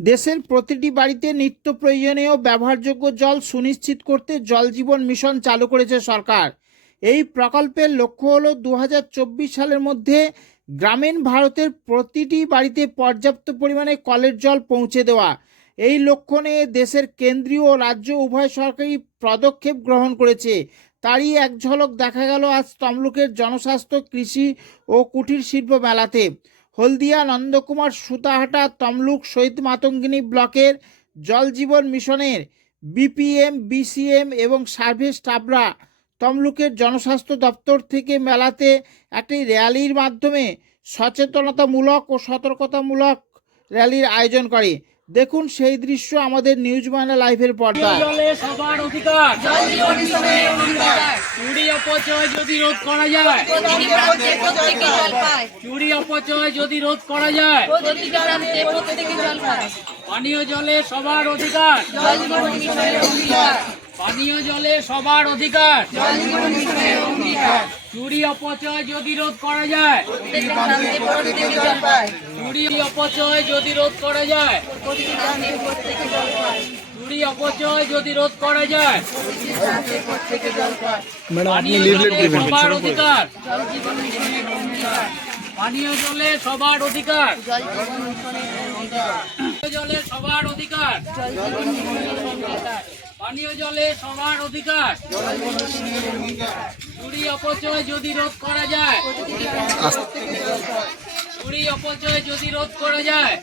দেশের প্রতিটি বাড়িতে নিত্য প্রয়োজনীয় ব্যবহারযোগ্য জল সুনিশ্চিত করতে জল জীবন মিশন চালু করেছে সরকার। এই প্রকল্পের লক্ষ্য হল দু হাজার চব্বিশ সালের মধ্যে গ্রামীণ ভারতের প্রতিটি বাড়িতে পর্যাপ্ত পরিমাণে কলের জল পৌঁছে দেওয়া। এই লক্ষ্য নিয়ে দেশের কেন্দ্রীয় ও রাজ্য উভয় সরকারি পদক্ষেপ গ্রহণ করেছে। তারই এক ঝলক দেখা গেল আজ তমলুকের জনস্বাস্থ্য, কৃষি ও কুটির শিল্প মেলাতে। হলদিয়া নন্দকুমার সুতাহাটা তমলুক শহীদ মাতঙ্গিনী ব্লকের জলজীবন মিশনের বিপিএম, বিসিএম এবং সার্ভিস স্টাফরা তমলুকের জনস্বাস্থ্য দপ্তর থেকে মেলাতে একটি র্যালির মাধ্যমে সচেতনতামূলক ও সতর্কতামূলক র্যালির আয়োজন করে। দেখুন সেই দৃশ্য আমাদের নিউজ বাংলা লাইভের পর্দায়। জলে সবার অধিকার। চুরি অপচয় যদি রোধ করা যায়। প্রতিটি প্রান্তে প্রত্যেকে জল পায়। চুরি অপচয় যদি রোধ করা যায়। প্রতিটি প্রান্তে প্রত্যেকে জল পায়। পানীয় জলে সবার অধিকার। পানীয় জলে সবার অধিকার। চুরি অপচয় যদি রোধ করা যায়। চুরি অপচয় যদি রোধ করা যায়। চুরি অপচয় যদি রোধ করা যায়। সবার অধিকার। পানীয় জলে সবার অধিকার। জলে সবার অধিকার জল জীবন মিশনের অঙ্গীকার পানীয় জলে সবার অধিকার। চুরি অপচয় যদি রোধ করা যায় চুরি অপচয় যদি রোধ করা যায়